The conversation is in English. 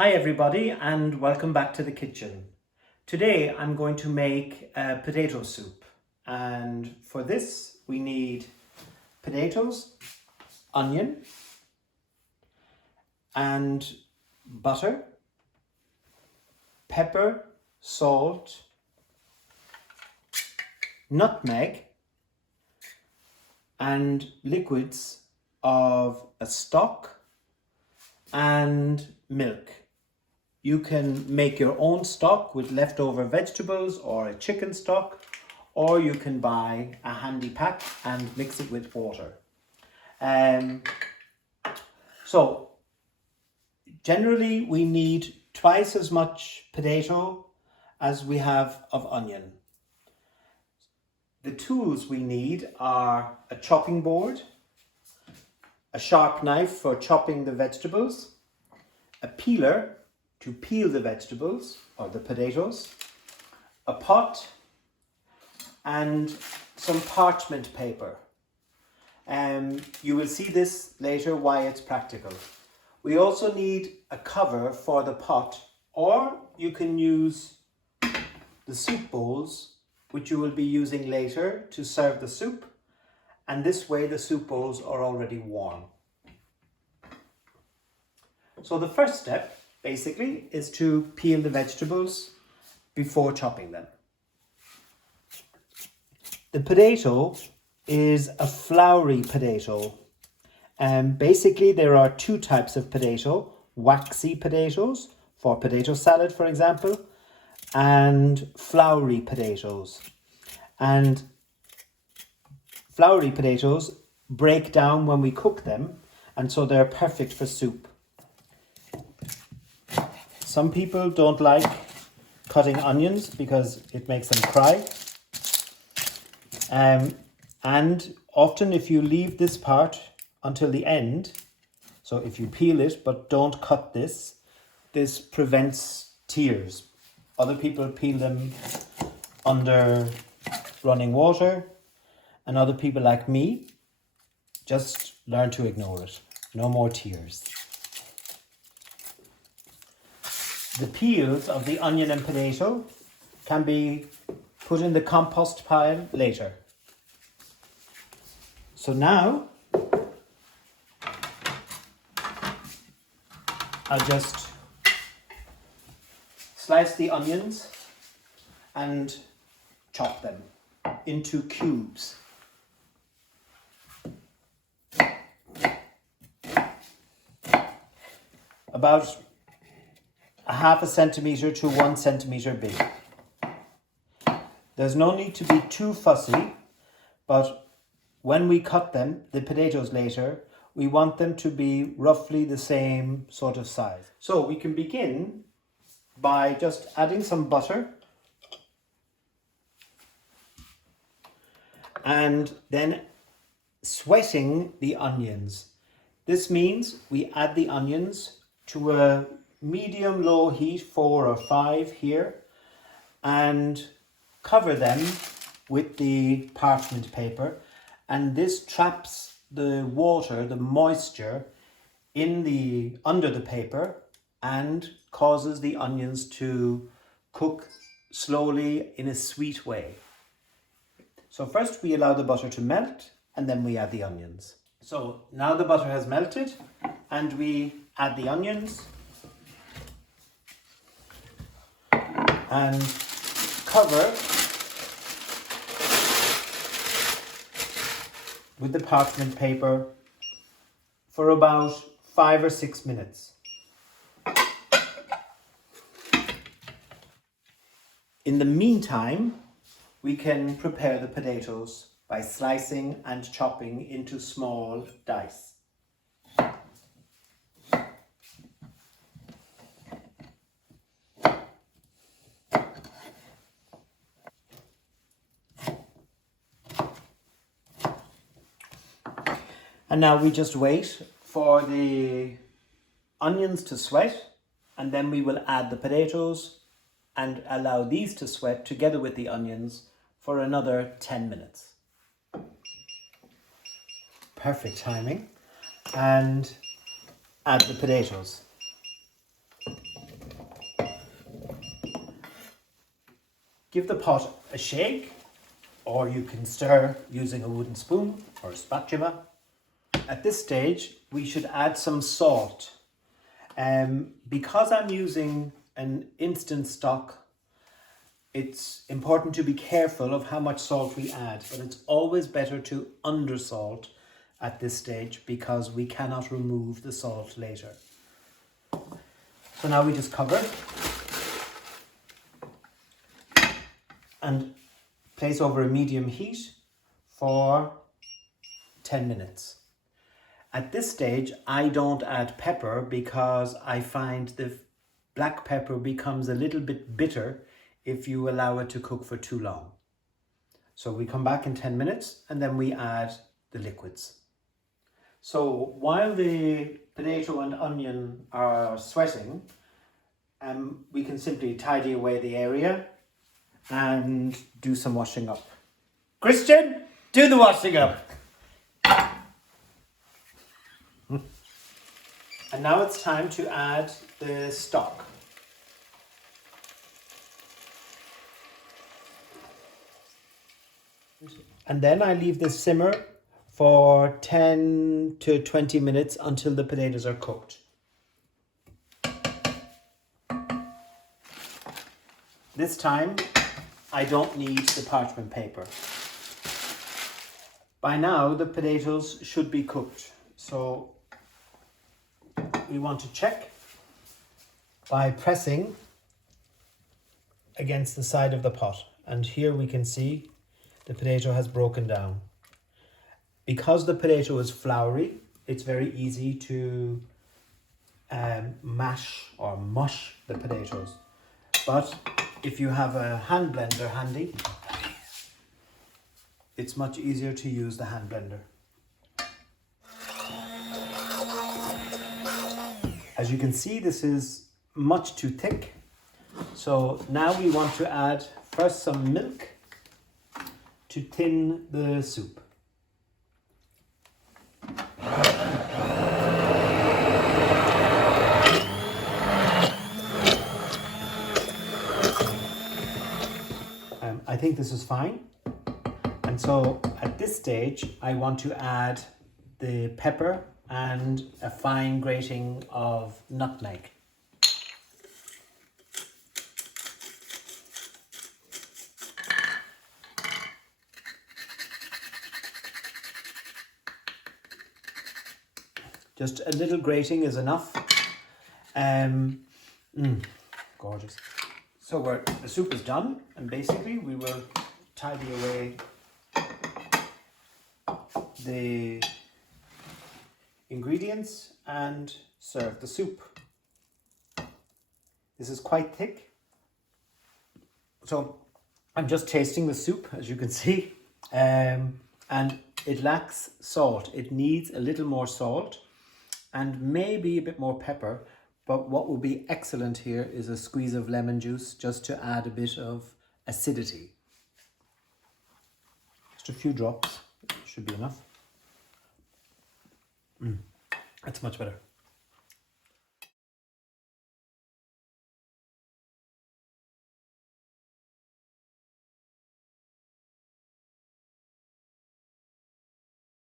Hi everybody and welcome back to the kitchen. Today I'm going to make a potato soup, and for this we need potatoes, onion and butter, pepper, salt, nutmeg and liquids of a stock and milk. You can make your own stock with leftover vegetables or a chicken stock, or you can buy a handy pack and mix it with water. So generally we need twice as much potato as we have of onion. The tools we need are a chopping board, a sharp knife for chopping the vegetables, a peeler to peel the vegetables or the potatoes, a pot and some parchment paper. You will see this later why it's practical. We also need a cover for the pot, or you can use the soup bowls which you will be using later to serve the soup, and this way the soup bowls are already warm. So the first step basically is to peel the vegetables before chopping them. The potato is a floury potato. Basically there are two types of potato: waxy potatoes for potato salad, for example, and floury potatoes. And floury potatoes break down when we cook them, and so they're perfect for soup. Some people don't like cutting onions because it makes them cry. And often if you leave this part until the end, so if you peel it but don't cut this prevents tears. Other people peel them under running water, and other people like me just learn to ignore it. No more tears. The peels of the onion and potato can be put in the compost pile later. So now I'll just slice the onions and chop them into cubes. About a half a centimetre to 1 centimetre big. There's no need to be too fussy, but when we cut them, the potatoes later, we want them to be roughly the same sort of size. So we can begin by just adding some butter and then sweating the onions. This means we add the onions to a medium-low heat, 4 or 5 here, and cover them with the parchment paper, and this traps the water, the moisture under the paper, and causes the onions to cook slowly in a sweet way. So first we allow the butter to melt, and then we add the onions. So now the butter has melted and we add the onions and cover with the parchment paper for about 5 or 6 minutes. In the meantime, we can prepare the potatoes by slicing and chopping into small dice. And now we just wait for the onions to sweat, and then we will add the potatoes and allow these to sweat together with the onions for another 10 minutes. Perfect timing. And add the potatoes. Give the pot a shake, or you can stir using a wooden spoon or a spatula. At this stage, we should add some salt. Because I'm using an instant stock, it's important to be careful of how much salt we add, but it's always better to undersalt at this stage because we cannot remove the salt later. So now we just cover and place over a medium heat for 10 minutes. At this stage, I don't add pepper because I find the black pepper becomes a little bit bitter if you allow it to cook for too long. So we come back in 10 minutes and then we add the liquids. So while the potato and onion are sweating, we can simply tidy away the area and do some washing up. Christian, do the washing up. And now it's time to add the stock. And then I leave this simmer for 10 to 20 minutes until the potatoes are cooked. This time, I don't need the parchment paper. By now, the potatoes should be cooked. So we want to check by pressing against the side of the pot. And here we can see the potato has broken down. Because the potato is floury, it's very easy to mash or mush the potatoes. But if you have a hand blender handy, it's much easier to use the hand blender. As you can see, this is much too thick. So now we want to add first some milk to thin the soup. I think this is fine. And so at this stage, I want to add the pepper and a fine grating of nutmeg. Just a little grating is enough. Gorgeous. So the soup is done, and basically we will tidy away the ingredients and serve the soup. This is quite thick. So I'm just tasting the soup, as you can see, and it lacks salt. It needs a little more salt and maybe a bit more pepper. But what will be excellent here is a squeeze of lemon juice just to add a bit of acidity. Just a few drops should be enough. That's much better.